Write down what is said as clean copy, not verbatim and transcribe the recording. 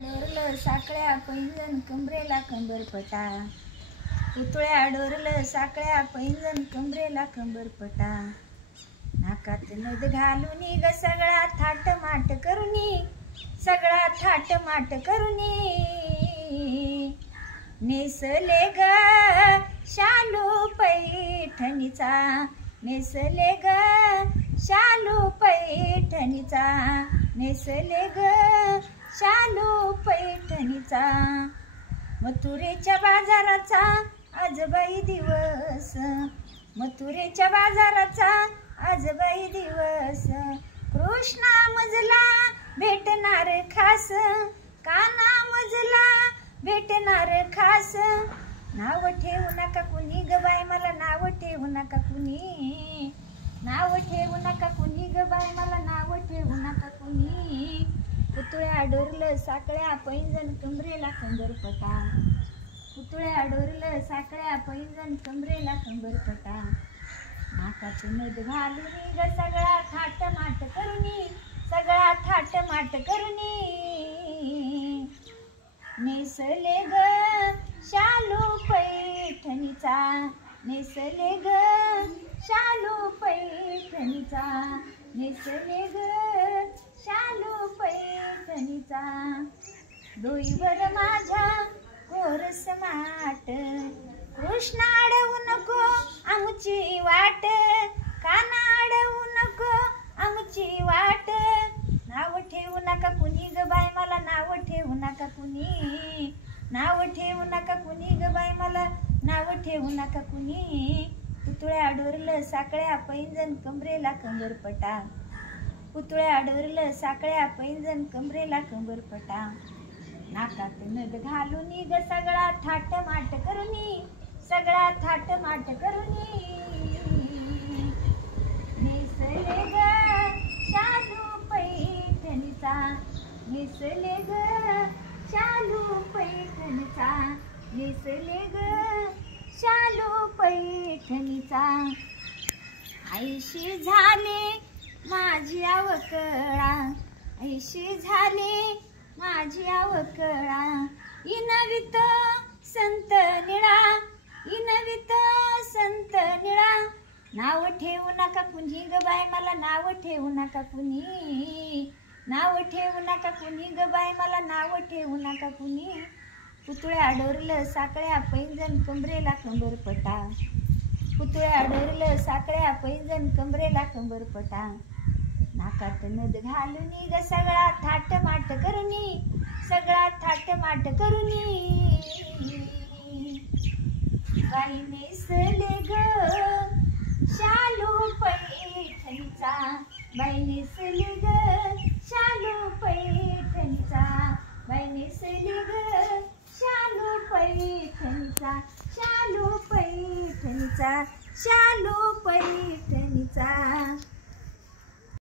डोरलं साकळ्या पैंजण कमरेला कंबरपटा, पुतळ्या डोरलं साकळ्या पैंजण कमरेला कंबरपटा, नाकात नद घालून ग सगळा थाट माट करूनी, सगळा थाट माट करूनी, नेसले ग शालू पैठणीचा, नेसले ग शालू पैठणीचा, नेसले ग शालू पैठणीचा, मथुरेच्या बाजाराचा आज बाई दिवस, मथुरेच्या बाजाराचा आज बाई दिवस, कृष्णा मजला भेटणार खास, काना मजला भेटणार खास, नाव ठेवू नका कुणी ग बाई मला, नाव ठेवू नका कुणी, नाव ठेवू नका कुणी ग बाई मला, नाव ठेवू नका कुणी, पुतळ्या डोरलं साकळ्या पैंजण कमरेला कंबरपटा, पुतळ्या डोरलं साकळ्या पैंजण कमरेला कंबरपटा, नाकात नद घालूनी ग सगळा थाट माट करूनी, सगळा थाट माट करूनी, नेसले ग शालू पैठणीचा, नेसले ग शालू पैठणीचा, नेसले ग शालू पैठणीचा, डोईवर माझ्या गोरस माट, कृष्णा अडवू नको आमची वाट, काना अडवू नको आमची वाट, नाव ठेवू नका कुणी ग बाई मला, नाव ठेवू नका कुणी, नाव ठेवू नका कुणी ग बाई मला, नाव ठेवू नका कुणी, पुतळ्या डोरलं साकळ्या पैंजण कमरेला कंबरपटा, पुतळ्या डोरलं साकळ्या पैंजण कमरेला कंबरपटा, नाकात नद घालून ग सगळा थाट माट करूनी, सगळा थाट माट करूनी, नेसले ग शालू पैठणीचा, नेसले ग शालू पैठणीचा, नेसले ग शालू पैठणीचा, आईशी झाली माझी अवकळा, आईशी झाली माझी अवकळा, इनवित संत निळा, इनवित संत निळा, नाव ठेवू नका कुणी ग बाई मला, नाव ठेवू नका कुणी, नाव ठेवू नका कुणी ग बाई मला, नाव ठेवू नका कुणी, पुतळ्या डोरलं साकळ्या पैंजण कमरेला कंबरपटा, पुतळ्या डोरलं साकळ्या पैंजण कमरेला कंबरपटा, नाकात नद घालून ग सगळा थाट माट करूनी, सगळा थाट माट करूनी, बाई नेसले ग शालू पैठणीचा, बाई नेसले ग शालू पैठणीचा, बाई नेसले ग शालू पैठणीचा, शालू पैठणीचा, शालू पैठणीचा.